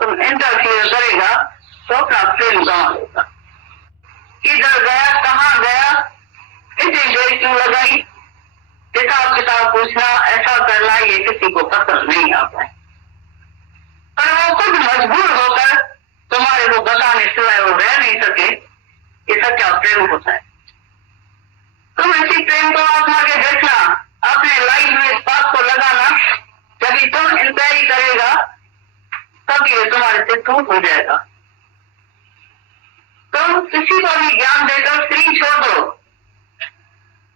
तुम इंटरफियर करेगा तो अपना प्रेम गंवा देगा। किधर गया, कहाँ गया, इतनी देर क्यों लगाई, किताब किताब पूछना, ऐसा करना, ये किसी को पसंद नहीं आता है। पर वो खुद मजबूर होकर तुम्हारे को बताने सिवाय वो रह नहीं सके, ये सच्चा प्रेम होता है। तुम इसी प्रेम को आत्मा के देखना, अपने लाइफ में इस बात को लगाना, जब तुम इंक्वायरी करेगा तब ये तुम्हारे से दूर हो जाएगा। तुम किसी को भी ज्ञान देकर फ्री छोड़ दो,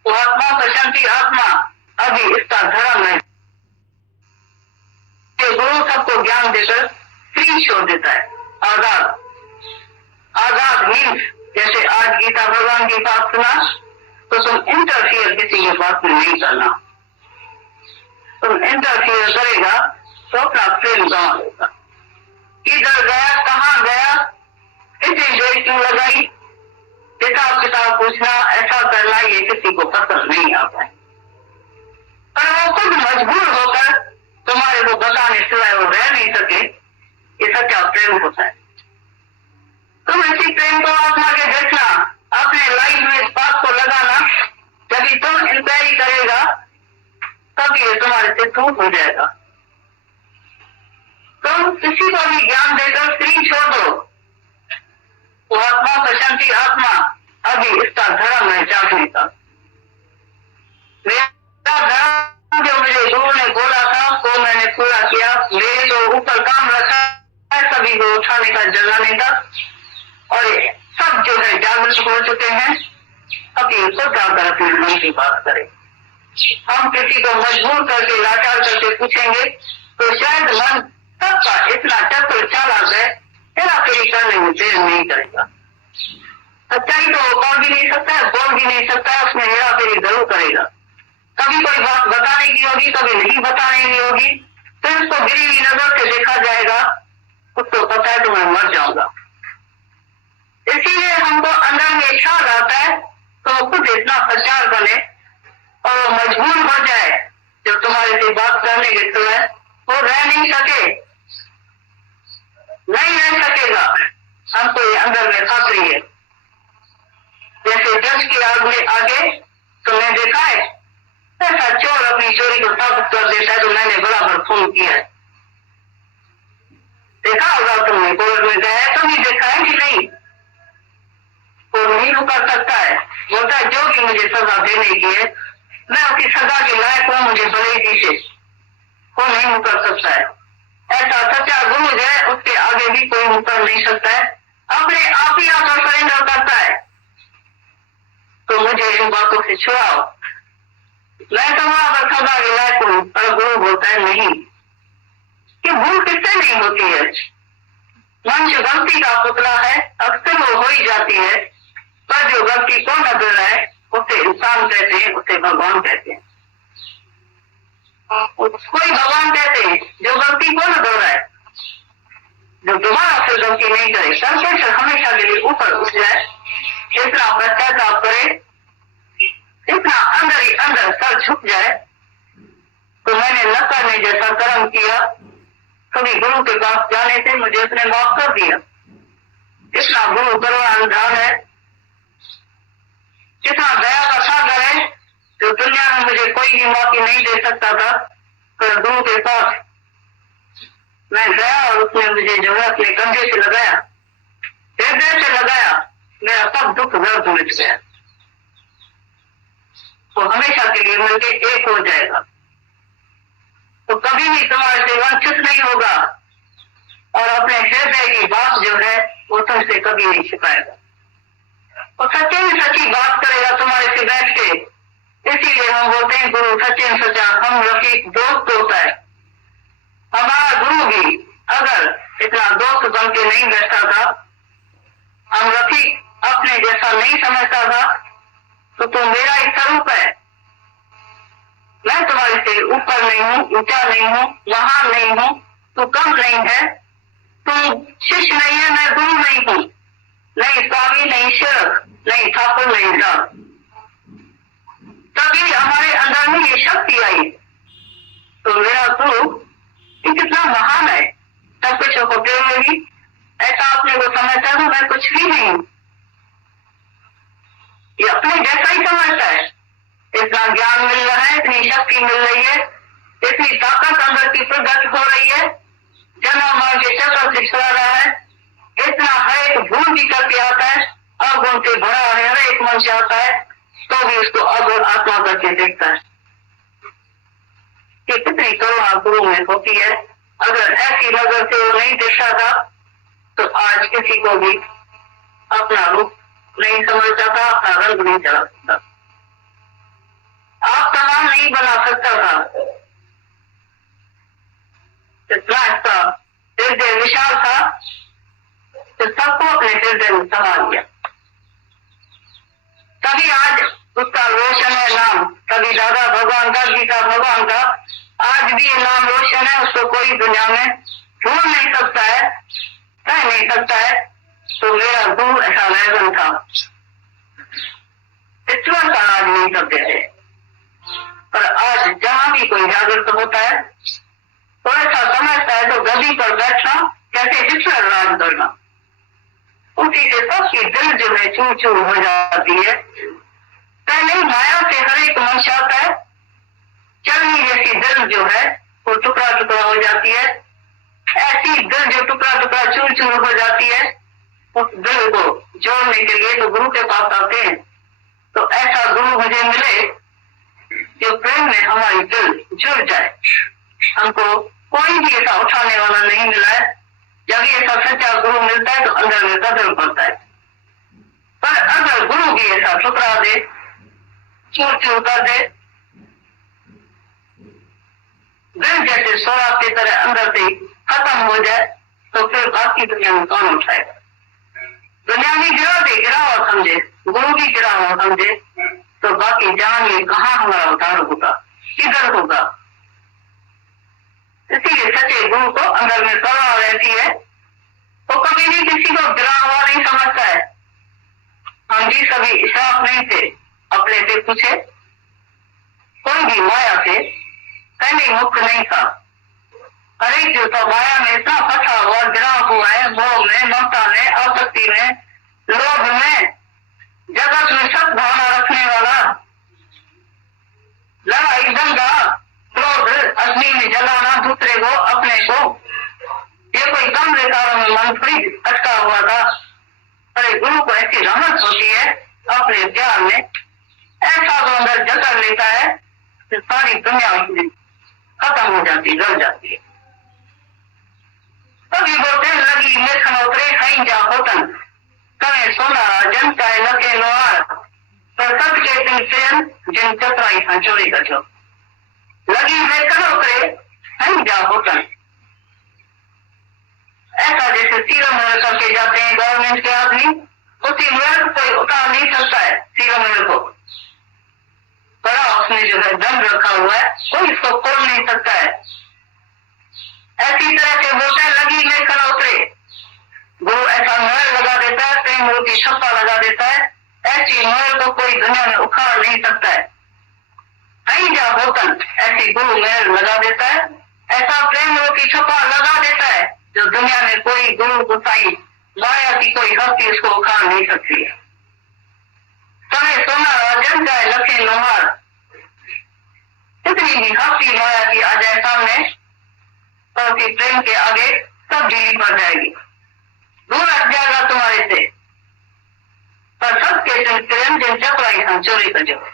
वो आत्मा प्रशांति आत्मा अभी इसका धर्म है। गुरु सबको ज्ञान देकर फ्री छोड़ देता है, आजाद। आजाद मीन्स जैसे आज गीता भगवान की बात सुना तो तुम इंटरफियर किसी के बात में नहीं करना। तुम इंटरफियर करेगा तो अपना प्रेम गंवा देगा। किधर गया, कहाँ गया, इतनी देर क्यों लगाई, किताब किताब पूछना, ऐसा करना, ये किसी को पसंद नहीं आता है। पर वो खुद मजबूर होकर तुम्हारे को बताने सिवाय वो रह नहीं सके, ये सच्चा प्रेम होता है। तुम इसी प्रेम को आत्मा के देखना, अपने लाइफ में इस बात को लगाना, जब तुम इंक्वायरी करेगा तब ये तुम्हारे से दूर हो जाएगा। तुम किसी को भी ज्ञान देकर फ्री छोड़ दो, वो आत्मा प्रशांति आत्मा अभी इसका धर्म है चाकरी का। मेरा धर्म जो मुझे गुरु ने बोला था वो मैंने पूरा किया। मेरे तो ऊपर काम रखा है सभी को उठाने का, जगाने का, और सब जो है जागरूक हो चुके हैं। अब ये खुद आकर अपने मन की बात करें। हम किसी को मजबूर करके लाचार करके पूछेंगे तो शायद मन सबका इतना चक्र चला जाए, हेरा फेरी करने में देर नहीं करेगा। सच्चाई तो वो कर भी नहीं सकता है, बोल भी नहीं सकता है, उसमें हेरा फेरी जरूर करेगा। कभी कोई बात बताने की होगी, कभी नहीं बताने की होगी, फिर उसको गिरी हुई नजर से देखा जाएगा, उसको पता है तो मैं मर जाऊंगा। इसीलिए हमको अंदर में ख्याल आता है तो वो खुद इतना सच्चार बने और वो मजबूर हो जाए, जो तुम्हारे से बात करने के तो है वो रह नहीं सके, नहीं रह सकेगा। हमको ये अंदर में खातरी है। जैसे जज के आगे तुमने देखा है ऐसा चोर अपनी चोरी को साबित कर देता है तो मैंने बराबर खून किया है। देखा होगा तुमने, कोर्ट में गया है, तुम ही देखा है कि नहीं? वो नहीं रुका सकता है, बोलता है जो कि मुझे सजा देने की है मैं उसकी सजा के लायक हूँ, मुझे भले ही से वो नहीं मुकर सकता है। ऐसा सच्चा गुरु है, उसके आगे भी कोई मुकर नहीं सकता है, अपने आप ही आकर सरेंडर करता है। तो मुझे इन बातों से छुड़ाओ, मैं तो वहां पर सजा के लायक हूँ। पर गुरु बोलता है नहीं, कि भूल किससे नहीं होती है, मनुष्य गलती का पुतला है, अक्सर वो हो ही जाती है। पर जो गलती को न दोहराए उसे इंसान कहते हैं, उसे भगवान कहते हैं। कोई भगवान कहते हैं जो गलती को न दोहराए, जो दोबारा फिर गलती नहीं करे, सबसे से हमेशा के लिए ऊपर उठ जाए, इतना पश्चाताप करे, इतना अंदर ही अंदर सर झुक जाए तो मैंने न करने जैसा कर्म किया, कभी गुरु के पास जाने से मुझे उसने माफ कर दिया। इतना गुरु करुणानिधान है, इतना दया का सागर है, जो दुनिया में मुझे कोई भी माफी नहीं दे सकता था। पर गुरु के पास मैं गया और उसने मुझे जो है अपने कंधे से लगाया, हृदय से लगाया, मेरा सब दुख दर्द मिट गया। तो हमेशा के लिए मिलके एक हो जाएगा, तो कभी भी तुम्हारे से वंचित नहीं होगा और अपने हृदय की बात जो है वो तुमसे कभी नहीं छिपाएगा और सच्चे में सच्ची बात करेगा तुम्हारे से बैठ के। इसीलिए हम बोलते हैं गुरु सच्चे में सच्चा हम रफीक दोस्त होता है। हमारा गुरु भी अगर इतना दोस्त बन के नहीं बैठता था, हम रफीक अपने जैसा नहीं समझता था, तो मेरा ही स्वरूप है। मैं तुम्हारे से ऊपर नहीं हूँ, ऊंचा नहीं हूँ, वहां नहीं हूँ, तू कम नहीं है, तू शिष्य नहीं है, मैं गुरु नहीं हूँ, नहीं स्वामी, नहीं शेख, नहीं ठाकुर, नहीं साहब। तभी हमारे अंदर में ये शक्ति आई। तो मेरा गुरु कितना महान है, सब कुछ होते हुए भी ऐसा अपने को समझता है मैं कुछ भी नहीं हूँ। ये अपने जैसा ही समझता है। इतना ज्ञान मिल रहा है, इतनी शक्ति मिल रही है, इतनी ताकत अंदर की प्रकट हो रही है, जन्म मरण के चक्कर से छुड़ा रहा है, इतना हर एक भूल भी करके आता है, अवगुण से भरा है, हर एक मनुष्य आता है तो भी उसको अवगुण आत्मा करके देखता है। ये कितनी करुणा गुरु में होती है। अगर ऐसी नजर से वो नहीं देखता था तो आज किसी को भी अपना रूप नहीं समझता था, अपना रंग नहीं चला सकता, आपका नाम नहीं बना सकता था। इतना इसका हृदय विशाल था तो सबको अपने हृदय में संभाल लिया। तभी आज उसका रोशन है नाम, तभी दादा भगवान का, गीता भगवान का आज भी ये नाम रोशन है। उसको कोई दुनिया में भूल नहीं सकता है, कह नहीं सकता है। तो मेरा गुरु ऐसा वैगन था, ईश्वर का राज नहीं करते थे। पर आज जहां भी कोई जागृत होता है तो ऐसा समझता है तो गद्दी पर बैठना कैसे ईश्वर राज करना, उसी से सबकी दिल जो है चूर चूर हो जाती है। पहले माया से हर एक मनुष्य आता है, चलनी जैसी दिल जो है वो टुकड़ा टुकड़ा हो जाती है। ऐसी दिल जो टुकड़ा टुकड़ा चूर चूर हो जाती है, उस दिल को जोड़ने के लिए तो गुरु के पास आते हैं। तो ऐसा गुरु मुझे मिले जो प्रेम में हमारी दिल जुड़ जाए। हमको कोई भी ऐसा उठाने वाला नहीं मिला है। जब ये ऐसा सच्चा गुरु मिलता है तो अंदर में कदर पड़ता है। पर अगर गुरु भी ऐसा टुकड़ा दे, चूर चूर कर दे, दिल जैसे सोना की तरह अंदर से खत्म हो जाए तो फिर बाकी दुनिया में कौन उठाएगा। दुनिया भी गिरा हुआ समझे, गुरु भी गिरा हुआ समझे तो बाकी जान में कहाँ हमारा उतार होगा, किधर होगा। इसीलिए सच्चे गुरु को अंदर में करुणा रहती है। वो कभी भी किसी को गिरा हुआ नहीं समझता है। हम भी सभी इशराफ नहीं थे, अपने से पूछे, कोई भी माया से पहले मुक्त नहीं था। हर एक जो तो माया में इतना फंसा हुआ गिरा हुआ है, मोह में, ममता में, आसक्ति में, लोभ में, जगत में सब भावना रखने वाला, लड़ाई दंगा क्रोध अग्नि में जलाना दूसरे को अपने को, ये कोई कम रेखाओं में मन फ्रीज अटका हुआ था। अरे गुरु को ऐसी रहमत होती है अपने प्यार में, ऐसा तो अंदर जकड़ लेता है कि सारी दुनिया खत्म हो जाती, गल जाती है। तभी बोलते लगी लेखन उतरे कहीं जा होतन कहे सोना जन चाहे लके लोहार पर सब के दिन चयन जिन चतराई संचोरी कचो। लगी लेखन उतरे कहीं जा होतन, ऐसा जैसे सीरम मेल करके जाते हैं गवर्नमेंट के आदमी, उसी मेल कोई उतार नहीं सकता है सीरम मेल को। बड़ा उसमें जो है दम रखा हुआ है, कोई इसको खोल नहीं सकता है। ऐसी तरह से बोलते लगी लेखन उतरे, गुरु ऐसा मेल लगा देता है, प्रेम की छप्पा लगा देता है। ऐसी मेल को कोई दुनिया में उखाड़ नहीं सकता है। कहीं जा होतन ऐसी गुरु मेल लगा देता है, ऐसा प्रेम की छप्पा लगा देता है जो दुनिया में कोई गुरु गुसाई माया की कोई हस्ती उसको उखाड़ नहीं सकती है। कहे सोना राजन जाए लखे लोहार, इतनी भी हस्ती माया की आ जाए सामने तो उसकी प्रेम के आगे सब ढीली पड़ जाएगी, दूर हट जाएगा तुम्हारे से। पर सबके प्रेम जिन चपराई हम चोरी कर जाओ,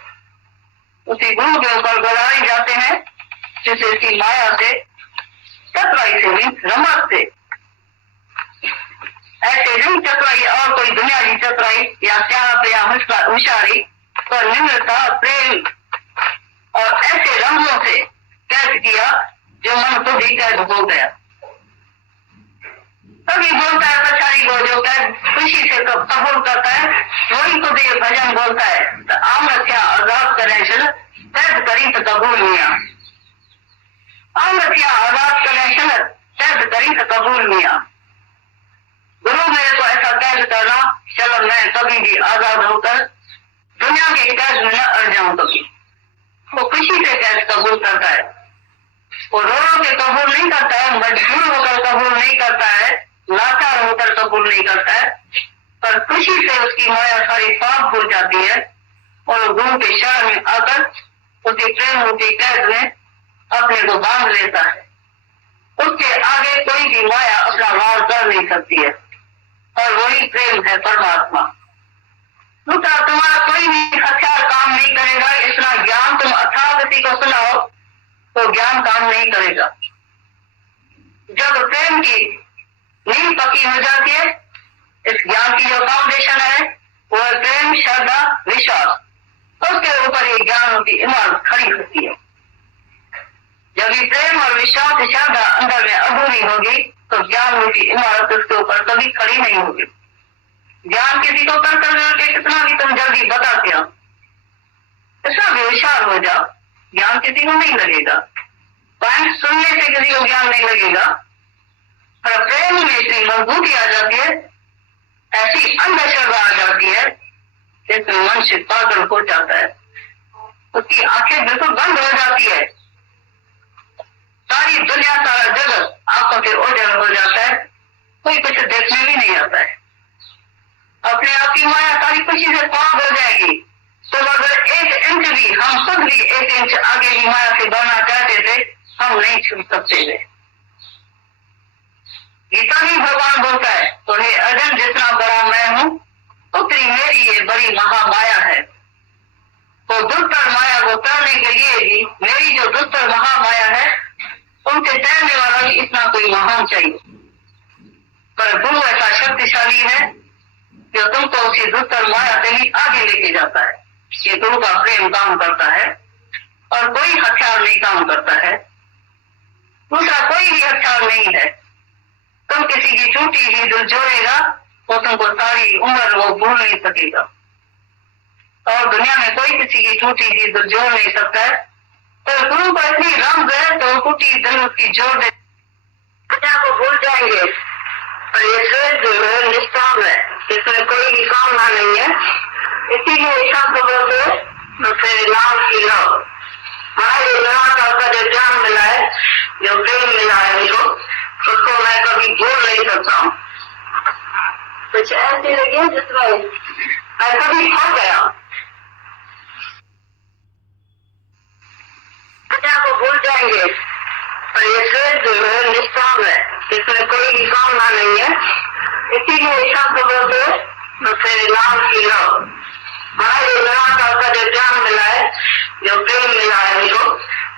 उसी गुरु के ऊपर गड़ाए जाते हैं जिसे इसी माया से, चतुराई से भी रमत से। ऐसे नहीं चतुराई और कोई दुनिया की चतुराई या त्याग या होशियारी पर निम्रता प्रेम और ऐसे रंगों से कैद किया जो मन को भी कैद हो गया। तभी बोलता है पछाड़ी को जो कैद खुशी से कबूल करता है वही खुद ये भजन बोलता है। तो आमद क्या आजाद करें चल कैद करी तो कबूल मिया, आमद क्या आजाद करें चल कैद करी तो कबूल मिया। गुरु मेरे को ऐसा कैद करना, चलो मैं कभी भी आजाद होकर दुनिया के कैद में न अड़ जाऊं कभी। वो खुशी से कैद कबूल करता है, वो रो रो के कबूल नहीं करता है, मजबूर होकर कबूल नहीं करता है, लाचार होकर कबूल नहीं करता है, पर खुशी से उसकी माया सारी पाप भूल जाती है और गुरु के शरण में आकर उसके प्रेम रूपी कैद में अपने को बांध लेता है। उसके आगे कोई भी माया अपना वार कर नहीं सकती है और वही प्रेम है परमात्मा। दूसरा, तुम्हारा कोई भी हथियार काम नहीं करेगा। इतना ज्ञान तुम अथाह गति को सुनाओ तो ज्ञान काम नहीं करेगा। जब प्रेम की नींव पक्की हो जाती है, इस ज्ञान की जो फाउंडेशन है वो है प्रेम, श्रद्धा, विश्वास, उसके ऊपर ये ज्ञान की इमारत खड़ी होती है। जब ये प्रेम और विश्वास श्रद्धा अंदर में अधूरी होगी तो ज्ञान की इमारत उसके ऊपर कभी खड़ी नहीं होगी। ज्ञान किसी को करके कितना भी तुम जल्दी बताते हो, इसका भी विचार हो जाओ, ज्ञान किसी को नहीं लगेगा। पॉइंट सुनने से किसी को ज्ञान नहीं लगेगा। पर प्रेम में इतनी मजबूती आ जाती है, ऐसी अंधश्रद्धा आ जाती है, जिसमें मनुष्य पागल हो जाता है, उसकी आंखें बिल्कुल बंद हो जाती है, सारी दुनिया सारा जगत आंखों से ओझल हो जाता है, कोई कुछ देखने भी नहीं आता है। अपने आप की माया सारी खुशी से पार हो जाएगी। तो अगर 1 इंच भी, हम खुद भी 1 इंच आगे की माया से बढ़ना चाहते थे, हम नहीं छू सकते थे। गीता में भगवान बोलता है, तो हे अर्जुन, जितना बड़ा मैं हूं उतनी मेरी ये बड़ी महामाया है। तो दुष्कर माया को तोड़ने के लिए भी मेरी जो दुष्कर महामाया है उनसे तैरने वाला भी इतना कोई महान चाहिए। पर गुरु ऐसा शक्तिशाली है जो तुमको उसी दुष्कर माया से भी आगे लेके जाता है। ये गुरु का प्रेम काम करता है और कोई हथियार नहीं काम करता है। दूसरा कोई भी हथियार नहीं है। तुम किसी की टूटी हुई दिल जोड़ेगा वो तुमको सारी उम्र वो भूल नहीं सकेगा। और दुनिया में कोई किसी की टूटी हुई दिल जोड़ नहीं सकता है। तो गुरु को इतनी रमज है तो टूटी दिल उसकी जोड़ दे, दुनिया को भूल जाएंगे। पर ये श्रेष्ठ जो है निष्काम है, इसमें कोई भी कामना नहीं है। इसीलिए शब्द बोलते तो फिर नाम की लो। हमारे निराकार का जो ज्ञान मिला है, जो प्रेम मिला है उनको, उसको मैं कभी भूल नहीं सकता हूँ। कुछ ऐसी लगी जिसमें मैं कभी खो गया, दुनिया को भूल जाएंगे। पर ये श्रेष्ठ जो है निष्काम है, इसमें कोई भी कामना नहीं है। इसीलिए शब्द बोलते तो फिर नाम की लो। हमारे निराकार का जो ज्ञान मिला है, जो प्रेम मिला है उनको,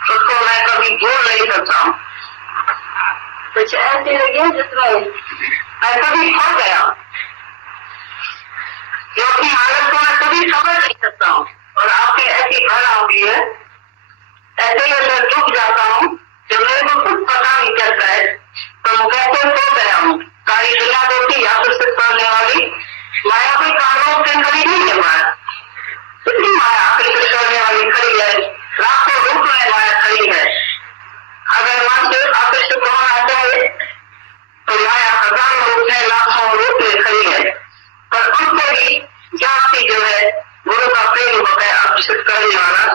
उसको मैं कभी भूल नहीं सकता हूँ। कुछ ऐसी लगी जिसमें मैं कभी खो गया, क्योंकि हालत को मैं कभी समझ नहीं सकता हूँ। और आपकी ऐसी घड़ा होगी है, ऐसे ही अंदर डूब जाता हूँ जो मेरे को कुछ पता नहीं चलता है। तो मैं कैसे खो गया हूँ। सारी दुनिया देखी आकर्षित करने वाली माया कोई कानों के अंदर ही नहीं है। माया कितनी माया आकर्षित करने वाली खड़ी है, लाखों रूप में माया खड़ी है। अगर मन से आकर्षित होना चाहिए तो माया हजारों रूप में, लाखों रूप में खड़ी है। पर उनसे भी जाति जो है गुरु का प्रेम होता है आकर्षित करने वाला,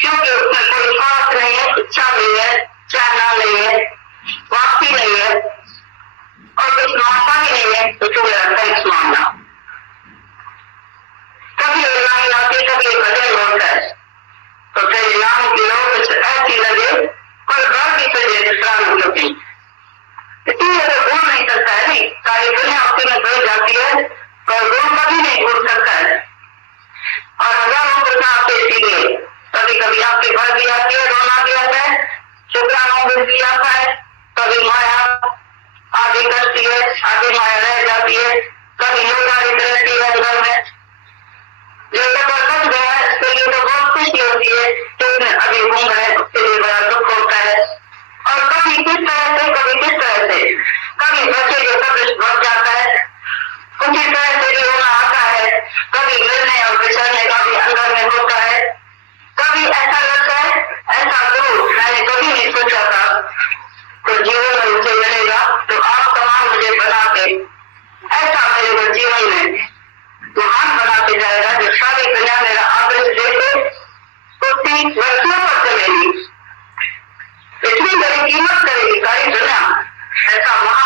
क्योंकि उसमें कोई स्वार्थ नहीं है, इच्छा नहीं है, चाहना नहीं है, वापसी नहीं है और कुछ मांगता ही नहीं है। तो क्यों थैंक्स मांगना। कभी लाइन आती, कभी भजन होता है, तो फिर नाम की लोग कुछ ऐसी लगे, कोई घर की सजे विश्राम होती। इसलिए तो भूल नहीं सकता है। नहीं, सारी दुनिया उसके में बढ़ जाती है और गुरु कभी नहीं भूल सकता है। और हजारों प्रकार से इसीलिए कभी कभी आपके घर भी आती है, रोना भी आता है, शुक्राणु भी आता है, कभी माया आगे करती है, आगे माया रह जाती है, कभी लोग रहती है घर में। जो बच गया है इसके लिए तो बहुत खुशी होती है, तो अभी घूम रहे उसके लिए बड़ा दुख होता है। और कभी किस तरह से, कभी किस तरह से, कभी बच्चे जो सब बढ़ जाता है, उसी तरह से भी होना आता है। कभी मिलने और बिछड़ने का भी अंदर में होता है। कभी ऐसा लगता है ऐसा गुरु मैंने कभी नहीं सोचा था, तो जीवन में मुझे मिलेगा, तो आप तमाम मुझे बना के ऐसा मेरे को जीवन में महान बनाते जाएगा, जो सारी दुनिया मेरा आदर्श देखे उतनी वस्तुओं पर चलेगी, इतनी बड़ी कीमत करेगी सारी दुनिया। ऐसा महान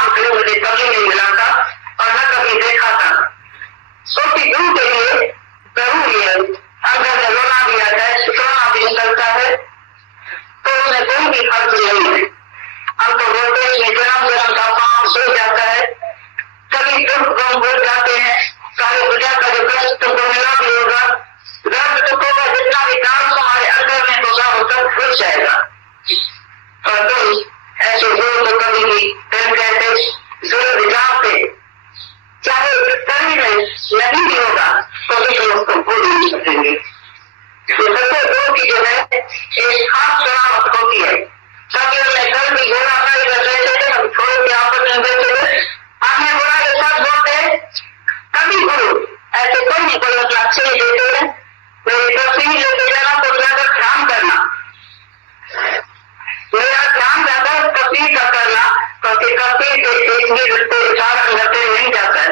एक भी रिश्ते विचार करते नहीं जाता है,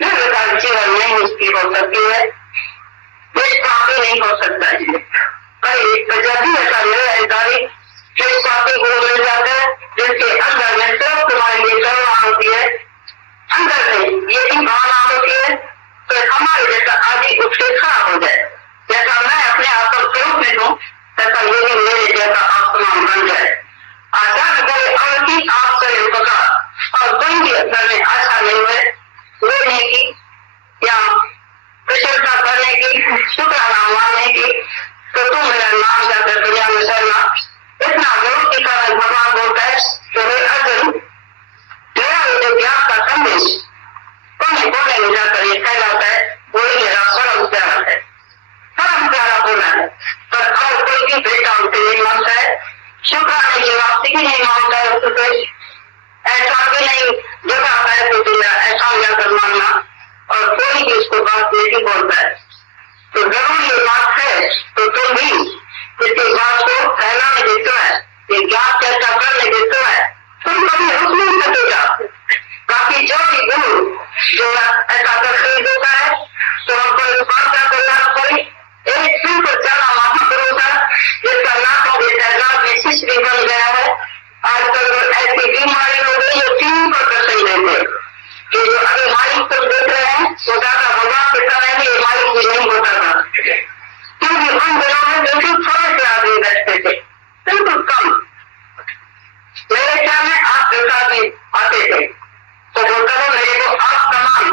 प्रकार जीवन नहीं उसकी हो सकती है, निष्पापी नहीं हो सकता है। जब भी ऐसा मेरे निष्पापी गुरु मिल जाते हैं जिसके अंदर में सब तुम्हारे लिए करुणा होती है, अंदर से ये भी भावना होती है, तो हमारे जैसा आदि उससे खड़ा हो जाए। जैसा मैं अपने आप को स्वरूप में हूँ तैसा ये भी मेरे जैसा आत्मान बन जाए। आचार्य करे अवधि आप करे उपकार और कोई भी अंदर में आशा नहीं है लेने की या प्रशंसा करने की, शुक्राना मानने की, तो तुम मेरा नाम जाकर दुनिया में चलना। इतना गुरु के कारण भगवान बोलता है कि हे अर्जुन, मेरा ये ज्ञान का संदेश तुम्हें बोलने में जाकर ये कहलाता है, बोली मेरा परम प्यारा है, परम प्यारा बोला है, पर और कोई भी बेटा उनसे नहीं मानता है, शुक्राने की वापसी भी नहीं मानता है, उससे ऐसा भी नहीं जगह है तो तुम ऐसा जाकर मानना, और कोई भी उसको बात नहीं बोलता है। तो जरूर ये बात है तो तुम भी इसके बात को फैलाने देते है, ये ज्ञान चर्चा करने देते है, तुम कभी रुक नहीं सकेगा। बाकी जो भी गुरु जो ऐसा कर खरीद देता है तो हमको इस बात का कल्याण करें। एक सिर्फ चला महापुरुष था जिसका लाखों के तादाद में शिष्य भी बन गया है। आजकल ऐसी बीमारी हो गई जो 3% देते कि जो अभी मालिक को देख रहे हैं वो ज्यादा भगवान के समय में ये मालिक भी नहीं होता था, क्योंकि उन दिनों में बिल्कुल थोड़े से आदमी बैठते थे, बिल्कुल कम। मेरे ख्याल में आप जैसा भी आते थे तो वो करो मेरे को आप तमाम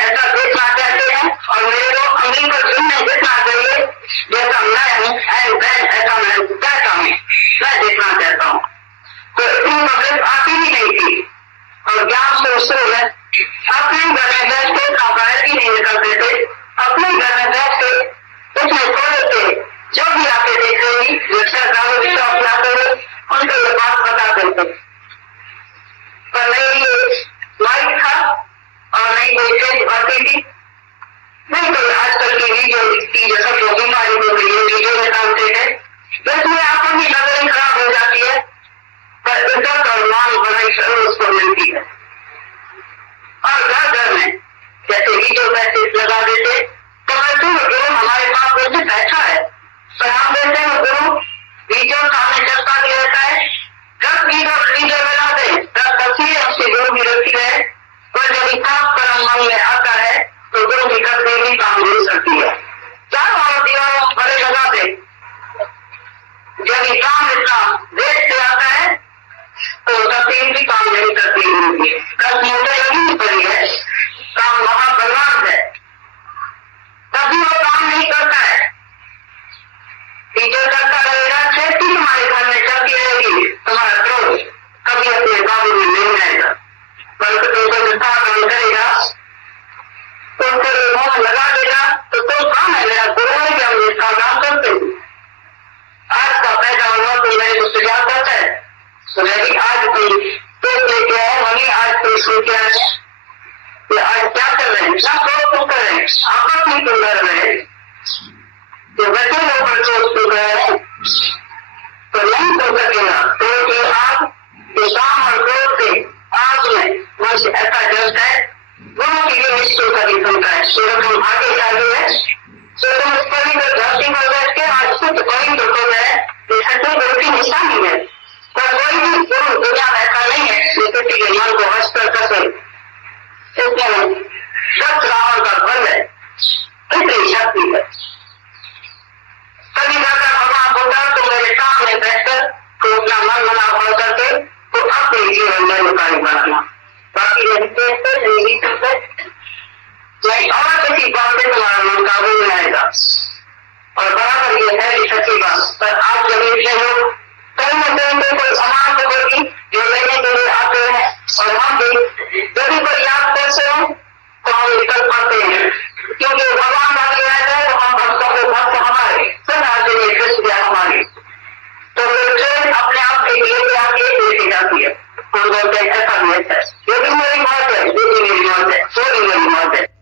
ऐसा देखना चाहते हैं और मेरे को अंगली पर जुड़ने देखना चाहिए जैसा मैं हूँ, ऐसा मैं कहता हूँ, मैं देखना चाहता हूँ। तो इतनी पब्लिक आती ही नहीं थी और ज्ञान से शुरू है अपने घर में बैठ के बाहर ही नहीं निकलते थे, अपने घर में बैठ के उसमें थोड़े से जो भी आके देख रही लाते हुए उनको ये बात बताते थे, पर नहीं लाइक था और नहीं कोई चेंज बढ़ती थी, नहीं कोई आजकल की वीडियो दिखती है, सब जो बीमारी हो गई है वीडियो निकालते हैं, इसमें आपको भी नजरें खराब हो जाती है, पर इज्जत और मान बनाई जरूर उसको मिलती है। और घर घर में जैसे वीडियो मैसेज लगा देते तो मैं तुम गुरु हमारे पास वैसे बैठा है, पर हम देते हैं गुरु वीडियो सामने चलता भी रहता है, जब वीडियो बना दे तब तस्वीर उसके गुरु की रखी है, पर जब हिसाब कर्म मन में आता है तो गुरु की तस्वीर भी काम मिल सकती है। चारों और दीवारों बड़े लगा दे, जब हिसाब इतना देश से आता है तो तस्वीर भी काम नहीं करती होगी, कल मोटे लगी पड़ी है, काम वहां बलवान है, तभी वो काम नहीं करता है। टीचर करता रहेगा, खेती तुम्हारे घर में चलती रहेगी, तुम्हारा क्रोध कभी अपने काबू में नहीं आएगा, बल्कि तुमको विस्तार नहीं करेगा, तुमको मोह लगा देगा, तो तुम काम है मेरा गुरु है कि हम इसका काम करते हैं। आज का पैदा हुआ तो मेरे को सुझाव करता है, तो मेरी आज कोई पेट लेके आए, वही आज कोई सुन के आए, आज क्या कर रहे हैं, सब लोग तुम कर रहे हैं, आपस में तुम कर रहे हैं, तो बच्चे लोग बच्चों को कर रहे हैं तो नहीं हो सकेगा। तो आग के काम और क्रोध से आग में वंश ऐसा जलता है, गुरु की भी निश्चय कभी सुनता है, तो हम आगे चालू है, तो तुम उस पर भी धरती पर बैठ के आज खुद बड़ी तो हो जाए, ये सच्चे गुरु की निशानी है। पर कोई भी गुरु दुनिया में ऐसा नहीं है जो किसी के मन को हंस कर कसे, इसमें सच रावण का बल है, कितनी शक्ति है। कभी जाकर भगवान बोलता तो मेरे सामने बैठकर तो अपना मन मना भाव करके तो अपने जीवन में उतारी बातना, बाकी नहीं नहीं और किसी बात से तुम्हारा मन काबू में आएगा। और बराबर ये है कि सच्ची बात, पर आज जब इतने लोग कहीं न कहीं कोई अमांत होगी जो लेने के लिए आते हैं, और हम भी जब भी कोई याद करते हैं तो हम निकल पाते हैं, क्योंकि भगवान आगे रहता है तो हम भक्तों के भक्त हमारे सब आगे दृष्टिया हमारी, तो ट्रेन अपने आप के लिए आके लेके जाती है, हम बोलते हैं ऐसा नहीं है, ये भी मेरी मौत है, ये भी मेरी मौत है, वो भी मेरी मौत है।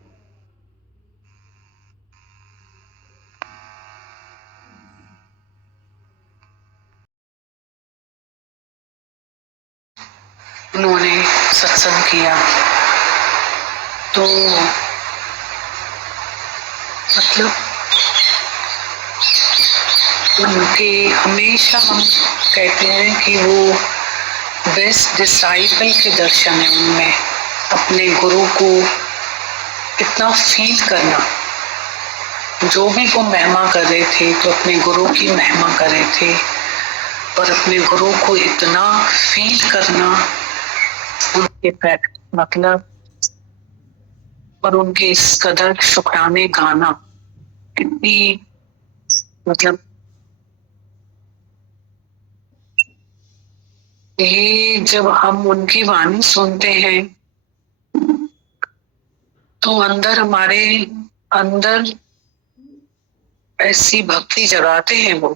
उन्होंने सत्संग किया तो मतलब उनके हमेशा हम कहते हैं कि वो बेस्ट डिसाइपल के दर्शन है उनमें। अपने गुरु को कितना फील करना, जो भी वो महिमा कर रहे थे तो अपने गुरु की महिमा कर रहे थे, और अपने गुरु को इतना फील करना उनके मतलब, और उनके इस कदर शुक्राने गाना कितनी मतलब, ये जब हम उनकी वाणी सुनते हैं तो अंदर हमारे अंदर ऐसी भक्ति जगाते हैं वो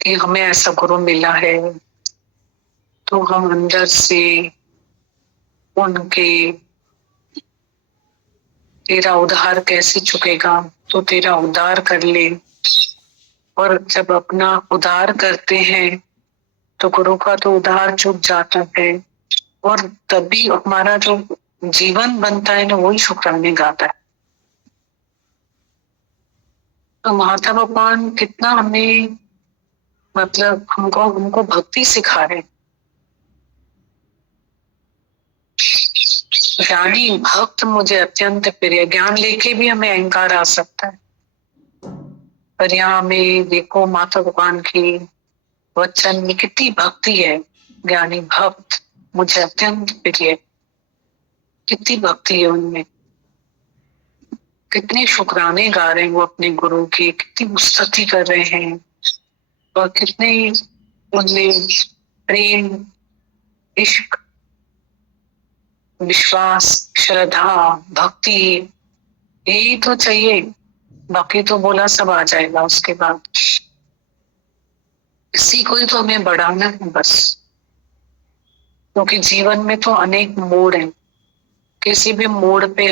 कि हमें ऐसा गुरु मिला है। तो हम अंदर से उनके तेरा उद्धार कैसे चुकेगा, तो तेरा उद्धार कर ले। और जब अपना उद्धार करते हैं तो गुरु का तो उद्धार चुक जाता है, और तभी हमारा जो जीवन बनता है ना, वही शुक्राने गाता है। तो माता भगवान कितना हमें मतलब हमको भक्ति सिखा रहे। ज्ञानी भक्त मुझे अत्यंत प्रिय। ज्ञान लेके भी हमें अहंकार आ सकता है, पर यहाँ हमें देखो माता भगवान की वचन में कितनी भक्ति है। ज्ञानी भक्त मुझे अत्यंत प्रिय, कितनी भक्ति है उनमें, कितने शुक्राने गा रहे हैं वो अपने गुरु की, कितनी स्तुति कर रहे हैं, और कितने उनमें प्रेम, इश्क, विश्वास, श्रद्धा, भक्ति, यही तो चाहिए। बाकी तो बोला सब आ जाएगा उसके बाद। इसी को ही तो हमें बढ़ाना है बस, क्योंकि जीवन में तो अनेक मोड़ हैं। किसी भी मोड़ पे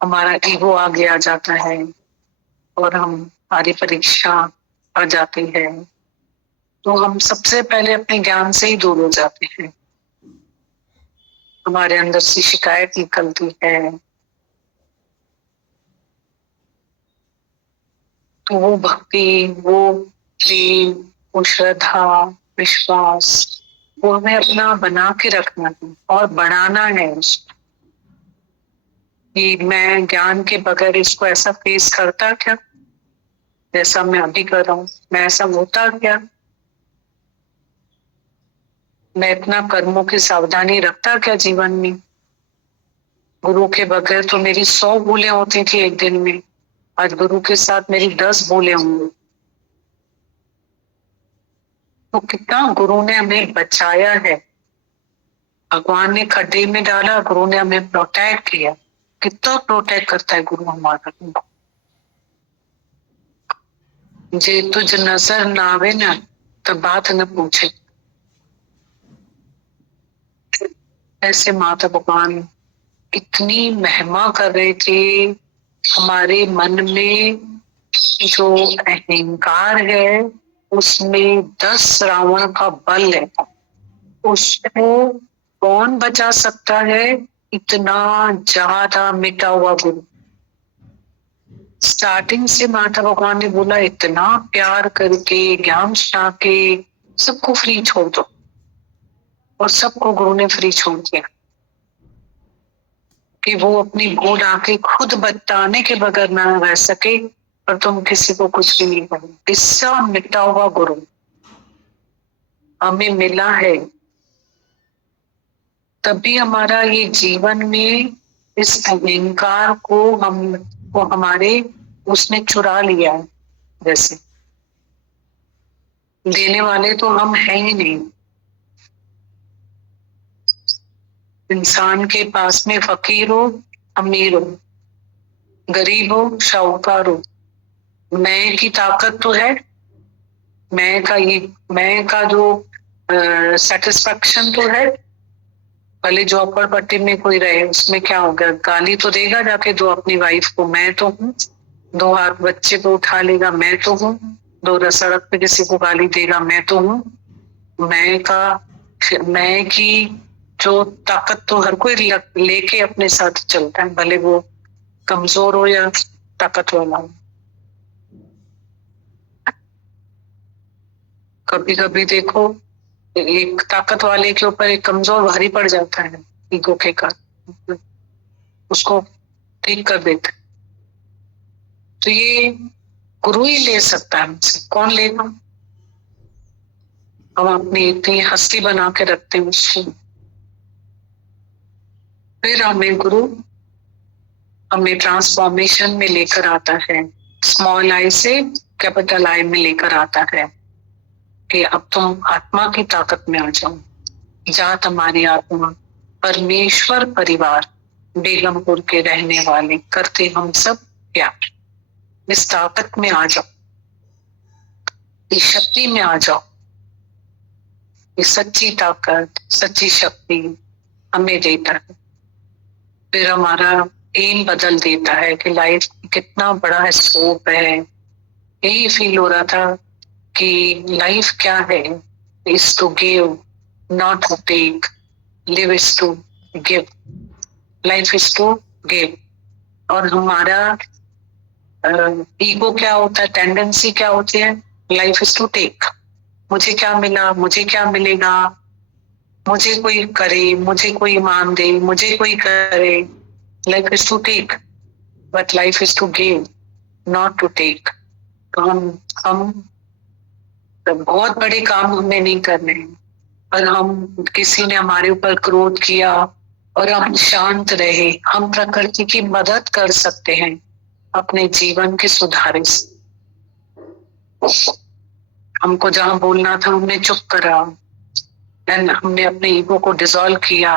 हमारा ईगो आगे आ जाता है और हमारी परीक्षा आ जाती है, तो हम सबसे पहले अपने ज्ञान से ही दूर हो जाते हैं। हमारे अंदर से शिकायत निकलती है, तो वो भक्ति, वो प्रेम, वो श्रद्धा, विश्वास, वो हमें अपना बना के रखना है और बढ़ाना है उसको, कि मैं ज्ञान के बगैर इसको ऐसा फेस करता क्या जैसा मैं अभी कर रहा हूँ, मैं ऐसा होता क्या, मैं इतना कर्मों की सावधानी रखता क्या जीवन में। गुरु के बगैर तो मेरी 100 भूलें होती थी एक दिन में, आज गुरु के साथ मेरी 10 भूलें होंगी। तो कितना गुरु ने हमें बचाया है, भगवान ने खड्डे में डाला, गुरु ने हमें प्रोटेक्ट किया। कितना प्रोटेक्ट करता है गुरु हमारा। जे तुझ नजर ना आवे ना तो बात न पूछे, ऐसे माता भगवान इतनी महिमा कर रहे थे। हमारे मन में जो अहंकार है उसमें 10 रावण का बल है, उसको कौन बचा सकता है। इतना ज्यादा मिटा हुआ गुरु। स्टार्टिंग से माता भगवान ने बोला इतना प्यार करके, ज्ञान सुना के सबको फ्री छोड़ दो, और सबको गुरु ने फ्री छोड़ दिया कि वो अपनी गोद आके खुद बताने के बगैर ना रह सके, और तुम किसी को कुछ भी नहीं करो। इससे मिटा हुआ गुरु हमें मिला है, तभी हमारा ये जीवन में इस अहंकार को हमारे उसने चुरा लिया है। जैसे देने वाले तो हम हैं ही नहीं। इंसान के पास में फकीर हो, अमीर हो, गरीब हो, शाहूकार हो, मैं की ताकत तो है। मैं का जो सेटिस्फेक्शन तो है। भले झोपड़ पट्टी में कोई रहे, उसमें क्या हो गया, गाली तो देगा जाके दो अपनी वाइफ को, मैं तो हूँ। 2 हाथ बच्चे को उठा लेगा, मैं तो हूँ। 2 सड़क पे किसी को गाली देगा, मैं तो हूँ। मैं का मैं की जो ताकत तो हर कोई लेके अपने साथ चलता है, भले वो कमजोर हो या ताकत वाला हो। कभी कभी देखो, एक ताकत वाले के ऊपर एक कमजोर भारी पड़ जाता है ईगो के कारण, उसको ठीक कर देता है। तो ये गुरु ही ले सकता है हमसे, कौन लेगा? हम अपनी इतनी हस्ती बना के रखते हैं उसको। फिर हमें गुरु हमें ट्रांसफॉर्मेशन में लेकर आता है, स्मॉल आई से कैपिटल आई में लेकर आता है कि अब तुम आत्मा की ताकत में आ जाओ। जा तुम्हारी आत्मा परमेश्वर परिवार बेगमपुर के रहने वाले करते हम सब प्यार, इस ताकत में आ जाओ, इस शक्ति में आ जाओ। ये सच्ची ताकत, सच्ची शक्ति हमें देता है। फिर हमारा एम बदल देता है कि लाइफ कितना बड़ा स्कोप है। यही फील हो रहा था कि लाइफ क्या है, is to give not to take, live is to give, life is to give. और हमारा ईगो क्या होता है, टेंडेंसी क्या होती है, लाइफ इज टू टेक। मुझे क्या मिला, मुझे क्या मिलेगा, मुझे कोई करे, मुझे कोई मान दे, मुझे कोई करे। Life is to take, but life is to give not to take. तो हम बहुत बड़े काम हमें नहीं करने हैं, और हम किसी ने हमारे ऊपर क्रोध किया और हम शांत रहे, हम प्रकृति की मदद कर सकते हैं अपने जीवन के सुधारे से। हमको जहां बोलना था हमने चुप करा, हमने अपने ईगो को डिसॉल्व किया।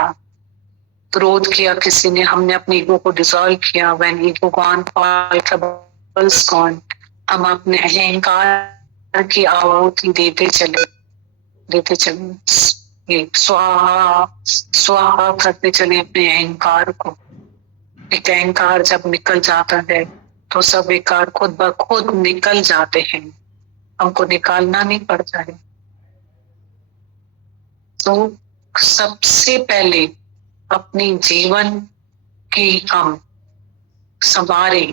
क्रोध किया किसी ने, हमने अपने ईगो को डिसॉल्व किया। When ego gone all troubles gone. हम अपने अहंकार की आहुति देते चले ये स्वाहा स्वाहा करते चले अपने अहंकार को। एक अहंकार जब निकल जाता है तो सब विकार खुद ब खुद निकल जाते हैं, हमको निकालना नहीं पड़ता है। तो सबसे पहले अपने जीवन की हम संवारे,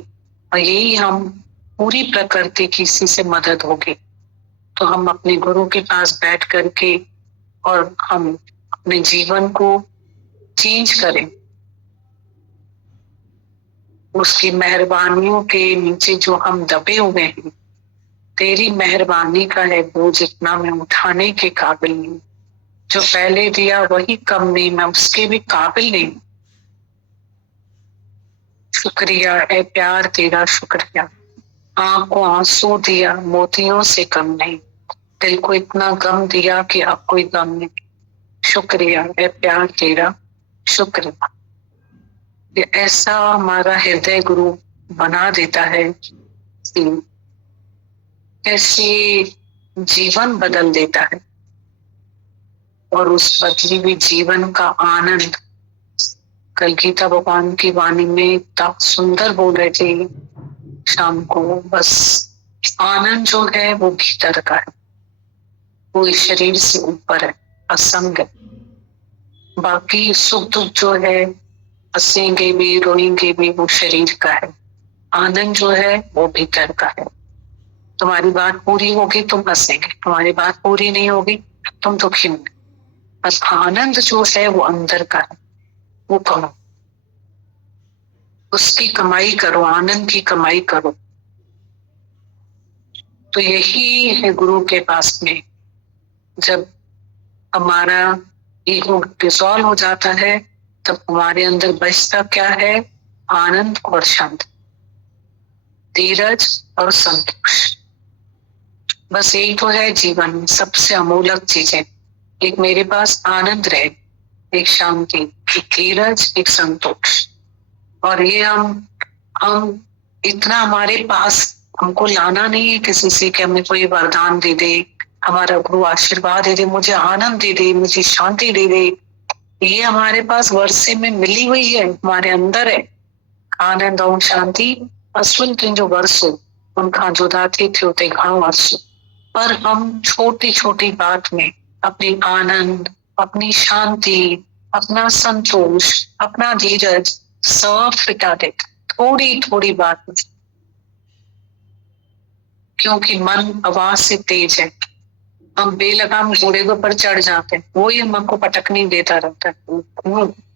और यही हम पूरी प्रकृति की इसी से मदद होगी। तो हम अपने गुरु के पास बैठ करके और हम अपने जीवन को चेंज करें। उसकी मेहरबानियों के नीचे जो हम दबे हुए हैं, तेरी मेहरबानी का है बोझ जितना मैं उठाने के काबिल नहीं। जो पहले दिया वही कम नहीं, मैं उसके भी काबिल नहीं। शुक्रिया है प्यार तेरा, शुक्रिया। आँख को आंसू दिया मोतियों से कम नहीं, दिल को इतना गम दिया कि अब कोई गम नहीं। शुक्रिया है प्यार तेरा, शुक्रिया। ये ऐसा हमारा हृदय गुरु बना देता है कि कैसे जीवन बदल देता है। और उस बदली हुई जीवन का आनंद, कल गीता भगवान की वाणी में इतना सुंदर बोल रहे थे शाम को, बस आनंद जो है वो भीतर का है, वो इस शरीर से ऊपर है, असंग है। बाकी सुख दुख जो है, हंसेंगे भी रोएंगे भी, वो शरीर का है। आनंद जो है वो भीतर का है। तुम्हारी बात पूरी होगी तुम हंसेंगे, तुम्हारी बात पूरी नहीं होगी तुम दुखी होंगे। बस आनंद जो है वो अंदर का है, वो करो, उसकी कमाई करो, आनंद की कमाई करो। तो यही है गुरु के पास में। जब हमारा ईगो डिसॉल्व हो जाता है तब हमारे अंदर बचता क्या है, आनंद और शांति, धीरज और संतोष। बस यही तो है जीवन में सबसे अमूल्य चीजें। एक मेरे पास आनंद रहे, एक शांति, एक धीरज, एक संतोष। और ये हम इतना हमारे पास हमको लाना नहीं है किसी से कि हमें कोई वरदान दे दे, हमारा गुरु आशीर्वाद दे दे, मुझे आनंद दे दे, मुझे शांति दे दे। ये हमारे पास वर्षे में मिली हुई है, हमारे अंदर है। आनंद और शांति अश्विन के जो वर्ष उनका जुदा थे होते घाव वर्ष। पर हम छोटी छोटी बात में अपनी आनंद अपनी शांति, अपना संतोष, अपना धीरज सब फिटा देते, थोड़ी थोड़ी बात में। क्योंकि मन आवाज से तेज है, हम बेलगाम घोड़े के ऊपर चढ़ जाते हैं, वो ही मन को पटकनी देता रहता है,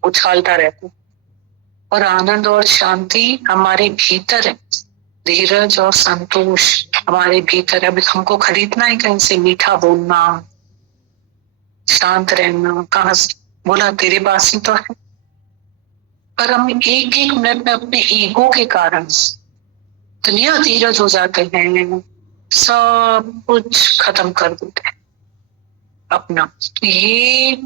उछालता रहता है। और आनंद और शांति हमारे भीतर है, धीरज और संतोष हमारे भीतर है। अभी हमको खरीदना है कहीं से, मीठा बोलना, शांत रहना, कहाँ से बोला, तेरे पास ही तो है। पर हम एक एक मिनट में अपने ईगो के कारण दुनिया धीरज हो जाते हैं, सब कुछ खत्म कर देते हैं अपना। ये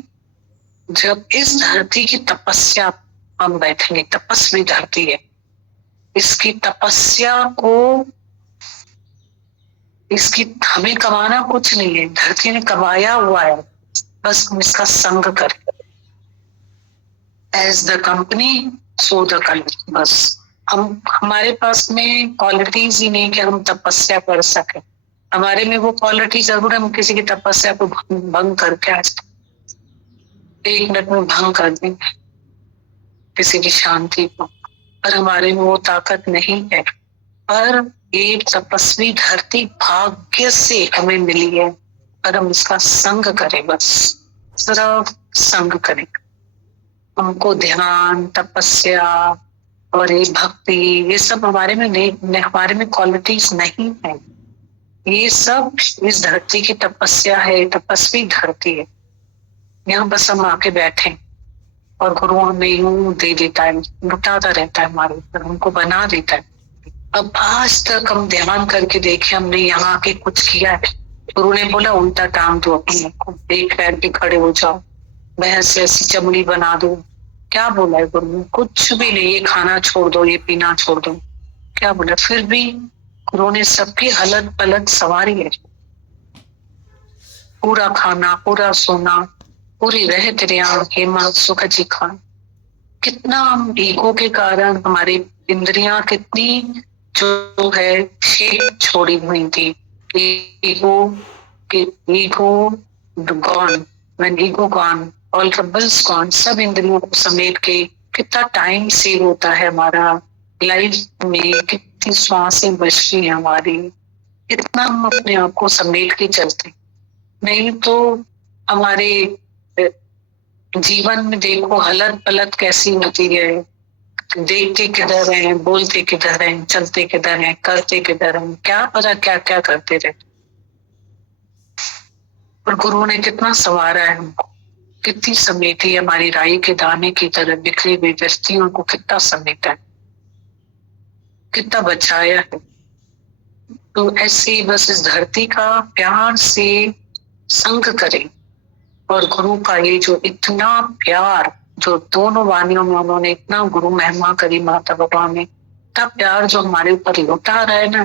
जब इस धरती की तपस्या हम बैठेंगे, तपस्वी धरती है, इसकी तपस्या को, इसकी हमें कमाना कुछ नहीं है, धरती ने कमाया हुआ है, बस हम इसका संग करें। As the company so the company. बस हम, हमारे पास में क्वालिटीज ही नहीं कि हम तपस्या कर सके। हमारे में वो क्वालिटी जरूर है, हम किसी की तपस्या को भंग करके आ जाए, एक मिनट में भंग कर देंगे किसी की शांति को, पर हमारे में वो ताकत नहीं है। पर एक तपस्वी धरती भाग्य से हमें मिली है, पर हम इसका संग करें, बस सिर्फ संग करें। हमको ध्यान, तपस्या और ये भक्ति, ये सब हमारे में नहीं, हमारे में क्वालिटीज नहीं है। ये सब इस धरती की तपस्या है, तपस्वी धरती है। यहाँ बस हम आके बैठे और गुरु हमें यूं दे देता है, लुटाता रहता है हमारे ऊपर, हमको बना देता है। अब आज तक हम ध्यान करके देखे, हमने यहाँ आके कुछ किया है? गुरु ने बोला उल्टा टांग दो अपने को, एक पैर पे खड़े हो जाओ, भैंस ऐसी चमड़ी बना दो, क्या बोला है गुरु ने? कुछ भी नहीं। ये खाना छोड़ दो, ये पीना छोड़ दो, क्या बोला? फिर भी गुरु ने सबकी हलत पलट सवारी है। पूरा खाना, पूरा सोना, पूरी रह तेरे हेमा सुख जी खान। कितना हम ईगो के कारण, हमारी इंद्रियां कितनी जो है शेप छोड़ी हुई थी। Ego gone, when ego gone all troubles gone. सब इंद्रियों को समेट के कितना टाइम सेव होता है हमारा लाइफ में, कितनी श्वासें बच रही है हमारी, इतना हम अपने आप को समेट के चलते। नहीं तो हमारे जीवन में देखो हलत पलट कैसी होती है, देखते किधर है, बोलते किधर है, चलते किधर है, करते किधर है, क्या पता क्या क्या करते रहते। पर गुरु ने कितना संवारा है हमको, कितनी समेटी, हमारी राई के दाने की तरह बिखरी हुई व्यक्तियों को कितना समेटा है, कितना बचाया है। तो ऐसे बस इस धरती का प्यार से संग करें, और गुरु का ये जो इतना प्यार, जो दोनों वाणियों में उन्होंने इतना गुरु महिमा करी, माता बाबा में इतना प्यार जो हमारे ऊपर लुटा रहा है ना,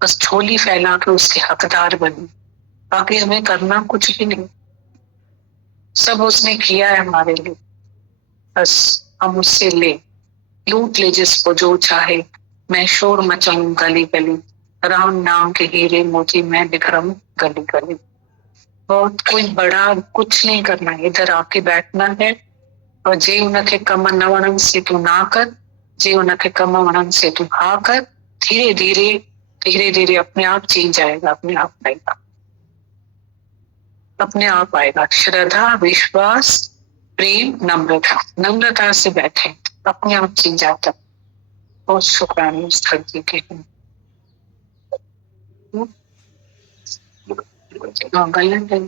बस झोली फैला के उसके हकदार बने। बाकी हमें करना कुछ भी नहीं, सब उसने किया है हमारे लिए, बस हम उससे ले, लूट ले जिसको जो चाहे। मैं शोर मचाऊं गली गली, राम नाम के हीरे मोती मैं बिखरम गली गली। बहुत कोई बड़ा कुछ नहीं करना है, इधर आके बैठना है और जे उनके कम न वणन से तू ना कर, जे उनके कम वणन से तू हाँ कर। धीरे धीरे धीरे धीरे अपने आप चेंज आएगा, अपने आप आएगा, अपने आप आएगा। श्रद्धा, विश्वास, प्रेम, नम्रता, नम्रता से बैठे, अपने आप चेंज आता। बहुत शुक्राना इस धरती के। हाँ, गलत है।